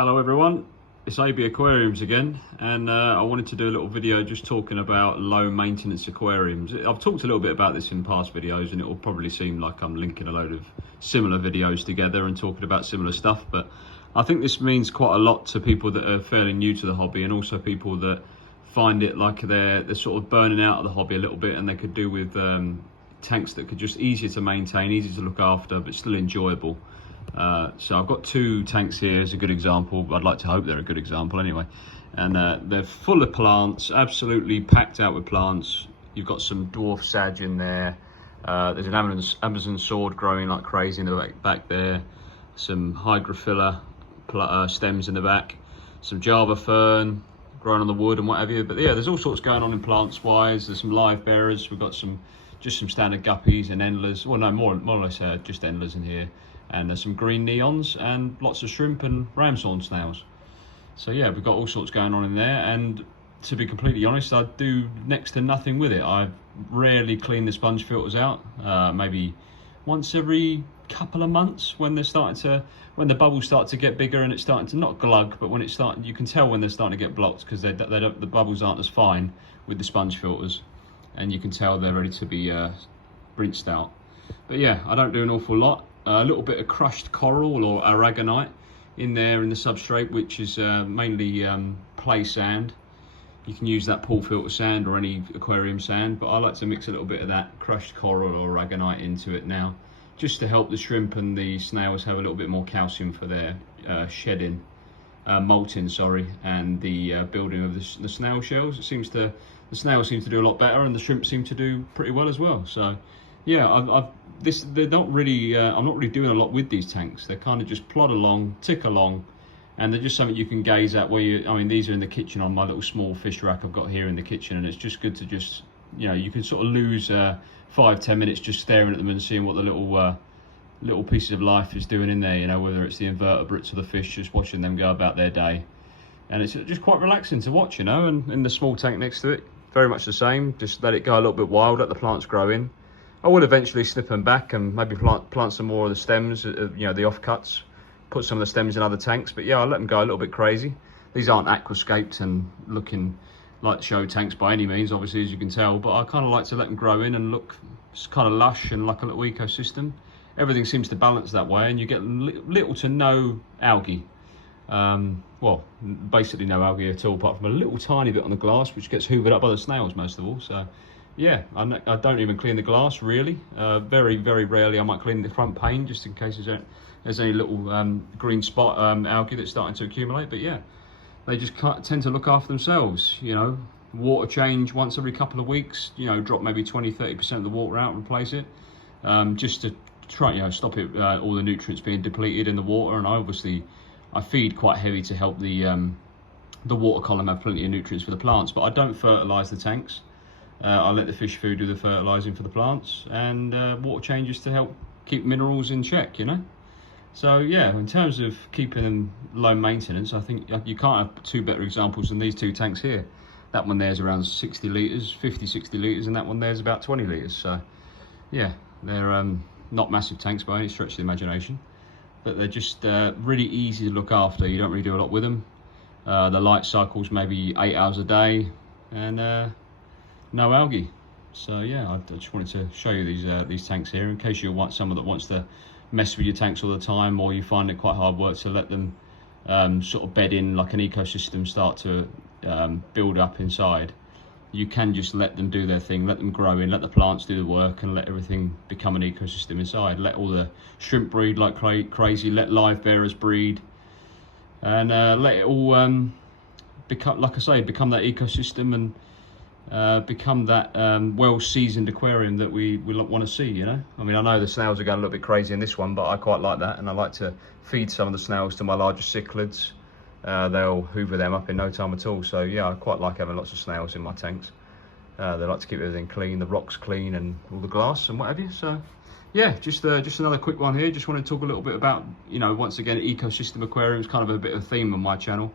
Hello everyone, it's AB-Aquariums again, and I wanted to do a little video just talking about low maintenance aquariums. I've talked a little bit about this in past videos, and it will probably seem like I'm linking a load of similar videos together and talking about similar stuff, but I think this means quite a lot to people that are fairly new to the hobby, and also people that find it like they're sort of burning out of the hobby a little bit, and they could do with tanks that could just easier to maintain, easy to look after, but still enjoyable. So I've got two tanks here as a good example. I'd like to hope they're a good example anyway. And they're full of plants, absolutely packed out with plants. You've got some dwarf sage in there. There's an Amazon sword growing like crazy in the back there. Some hygrophila stems in the back. Some Java fern growing on the wood and what have you. But yeah, there's all sorts going on in plants wise. There's some live bearers. We've got just some standard guppies and endlers. Well, no, more or less just endlers in here. And there's some green neons and lots of shrimp and ram's horn snails. So yeah, we've got all sorts going on in there, and to be completely honest, I do next to nothing with it. I rarely clean the sponge filters out, maybe once every couple of months when when the bubbles start to get bigger and it's starting to not glug, but when you can tell when they're starting to get blocked, because the bubbles aren't as fine with the sponge filters, and you can tell they're ready to be rinsed out. But yeah, I don't do an awful lot. A little bit of crushed coral or aragonite in there in the substrate, which is mainly play sand. You can use that pool filter sand or any aquarium sand, but I like to mix a little bit of that crushed coral or aragonite into it now, just to help the shrimp and the snails have a little bit more calcium for their molting, and the building of the snail shells. The snails seem to do a lot better, and the shrimp seem to do pretty well as well. So yeah, they're not really, I'm not really doing a lot with these tanks. They kind of just plod along, tick along, and they're just something you can gaze at these are in the kitchen on my little small fish rack I've got here in the kitchen, and it's just good to just, you can sort of lose 5-10 minutes just staring at them and seeing what the little pieces of life is doing in there, whether it's the invertebrates or the fish, just watching them go about their day. And it's just quite relaxing to watch, and in the small tank next to it, very much the same. Just let it go a little bit wild, let the plants grow in. I will eventually snip them back and maybe plant some more of the stems, the offcuts, put some of the stems in other tanks. But yeah, I'll let them go a little bit crazy. These aren't aquascaped and looking like show tanks by any means, obviously, as you can tell, but I kind of like to let them grow in and look kind of lush and like a little ecosystem. Everything seems to balance that way, and you get little to no algae. Well, basically no algae at all, apart from a little tiny bit on the glass, which gets hoovered up by the snails most of all. So yeah, I don't even clean the glass really. Very, very rarely I might clean the front pane, just in case there's any little green spot algae that's starting to accumulate. But yeah, they just tend to look after themselves. Water change once every couple of weeks. Drop maybe 20-30% of the water out and replace it, just to try stop it, all the nutrients being depleted in the water. And I feed quite heavy to help the water column have plenty of nutrients for the plants, but I don't fertilize the tanks. I let the fish food do the fertilizing for the plants, and water changes to help keep minerals in check, So yeah, in terms of keeping them low maintenance, I think you can't have two better examples than these two tanks here. That one there's around 60 litres, 50-60 litres, and that one there's about 20 litres. So yeah, they're not massive tanks by any stretch of the imagination, but they're just really easy to look after. You don't really do a lot with them. The light cycle's maybe 8 hours a day, and no algae. So yeah, I just wanted to show you these tanks here in case you're someone that wants to mess with your tanks all the time, or you find it quite hard work to let them sort of bed in like an ecosystem, start to build up inside. You can just let them do their thing, let them grow in, let the plants do the work, and let everything become an ecosystem inside. Let all the shrimp breed like crazy, let live bearers breed, and let it all become, like I say, become that ecosystem, and become that well-seasoned aquarium that we want to see. I know the snails are going a little bit crazy in this one, but I quite like that, and I like to feed some of the snails to my larger cichlids. They'll hoover them up in no time at all. So yeah, I quite like having lots of snails in my tanks. They like to keep everything clean, the rocks clean, and all the glass and what have you. So yeah, just another quick one here. Just want to talk a little bit about, once again, ecosystem aquariums, kind of a bit of a theme on my channel,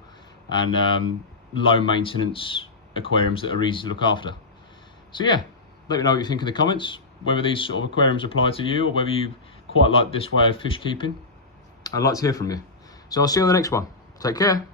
and low maintenance aquariums that are easy to look after. So yeah, let me know what you think in the comments, whether these sort of aquariums apply to you, or whether you quite like this way of fish keeping. I'd like to hear from you. So I'll see you on the next one. Take care.